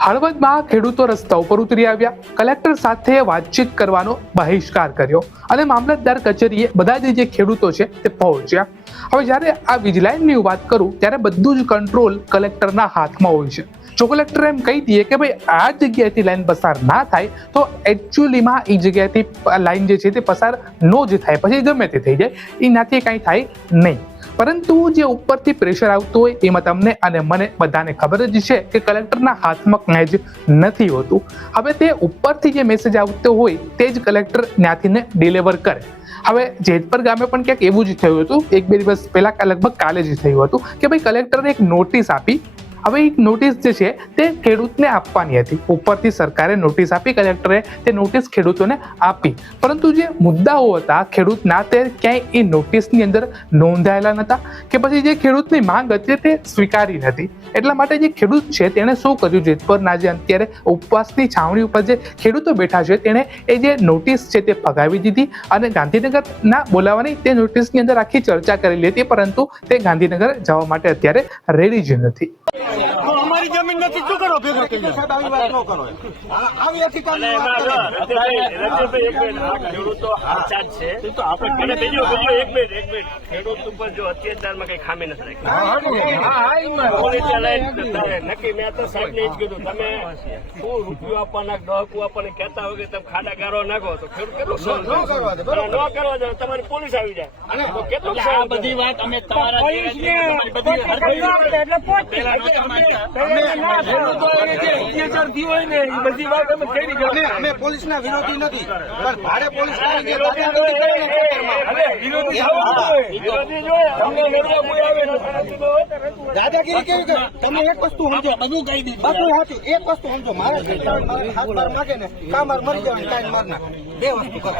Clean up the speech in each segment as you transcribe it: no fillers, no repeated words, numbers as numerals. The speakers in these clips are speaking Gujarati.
હળવદમાં ખેડૂતો રસ્તા ઉપર ઉતરી આવ્યા, કલેક્ટર સાથે વાતચીત કરવાનો બહિષ્કાર કર્યો અને મામલતદાર કચેરીએ બધા જે ખેડૂતો છે તે પહોંચ્યા. હવે જ્યારે આ વીજ લાઇનની વાત કરું ત્યારે બધું જ કંટ્રોલ કલેક્ટરના હાથમાં હોય છે. જો કલેક્ટર એમ કહી દઈએ કે ભાઈ આ જગ્યાએથી લાઈન પસાર ના થાય તો એકચ્યુઅલીમાં એ જગ્યાએથી લાઈન જે છે તે પસાર નો જ થાય, પછી ગમે તે થઈ જાય, એનાથી કાંઈ થાય નહીં. પરંતુ જે ઉપરથી પ્રેશર આવતું હોય એમાં તમને અને મને બધાને ખબર જ છે કે કલેક્ટરના હાથમાં કાંઈ જ નથી હોતું. હવે તે ઉપરથી જે મેસેજ આવતો હોય તે જ કલેક્ટર ત્યાંથી ડિલિવર કરે. હવે જેતપર ગામે પણ ક્યાંક એવું જ થયું હતું, 1-2 દિવસ પહેલા લગભગ કાલે જ થયું હતું કે ભાઈ કલેક્ટરે એક નોટિસ આપી. હવે એક નોટિસ જે છે તે ખેડૂતને આપવાની હતી. ઉપરથી સરકારે નોટિસ આપી, કલેક્ટરે તે નોટિસ ખેડૂતોને આપી, પરંતુ જે મુદ્દાઓ હતા ખેડૂતના તે ક્યાંય એ નોટિસની અંદર નોંધાયેલા નહોતા કે પછી જે ખેડૂતની માંગ હતી તે સ્વીકારી નથી. એટલા માટે જે ખેડૂત છે તેણે શું કર્યું, જેતપરના જે અત્યારે ઉપવાસની છાવણી ઉપર જે ખેડૂતો બેઠા છે તેણે એ જે નોટિસ છે તે ફગાવી દીધી અને ગાંધીનગરના બોલાવવાની તે નોટિસની અંદર આખી ચર્ચા કરેલી હતી, પરંતુ તે ગાંધીનગર જવા માટે અત્યારે રેડી જ નથી. અમારી જમીન નથી, શું કરો ભેગો થઈ જાય? સાહેબ આવી વાત ન કરો. આવી અધિકારની વાત ખેડૂતો આચાર છે તો આપણે એક મિનિટ ખેડૂત ઉપર જો અત્યાચારમાં કઈ ખામી નથી રાખી. નક્કી મેં તો સાહેબ ને જ કીધું, તમે શું રૂપિયો આપવાના, ડહકું આપવાના કહેતા હોય કે તમે ખાડા ગારો નાખો તો ખેડૂત કેટલું સહન ન કરવા દે, તમારી પોલીસ આવી જાય તો કેટલું આ બધી વાત અમે અમે પોલીસના વિરોધી નથી, પણ ભાડે પોલીસ દાદાગીરી કેવી કરે? તમે એક વસ્તુ સમજો, બધું કહી દીધું, બધું સાચું. એક વસ્તુ સમજો, મારા હાથ માર માગે ને કા માર મરી જવાય, કાંઈ માર નાખે. બે વસ્તુ કરે.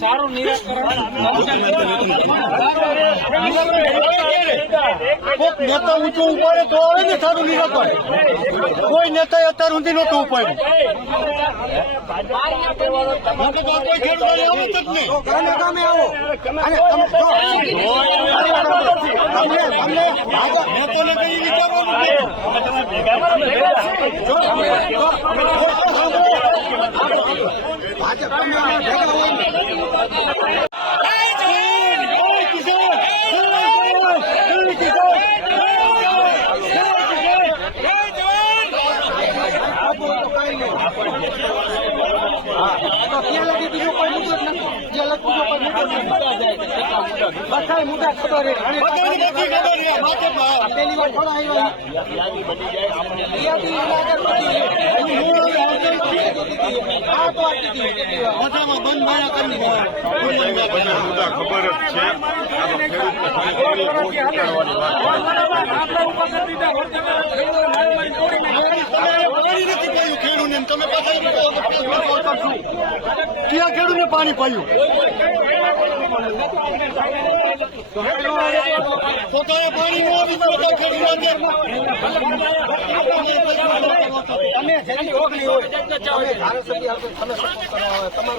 સારું નેતા ઊંચો ઉપાડે તો આવે ને સારું નિરાકરણ. કોઈ નેતા અત્યાર સુધી નહોતું ઉપાડ્યું. કોઈ ખેડૂત આવત જ નહીં. ગામે ગામે આવો અને નેતોને કઈ મુદ્દા ખબર પેલી વાર થોડા ખેડૂત તમે ક્યાં ખેડૂતને પાણી પાયું? પોતાને પાણી ન આપી તો ખેડૂત તમે જેની ઓગણી હોય તમે ધારાસભ્ય તમારું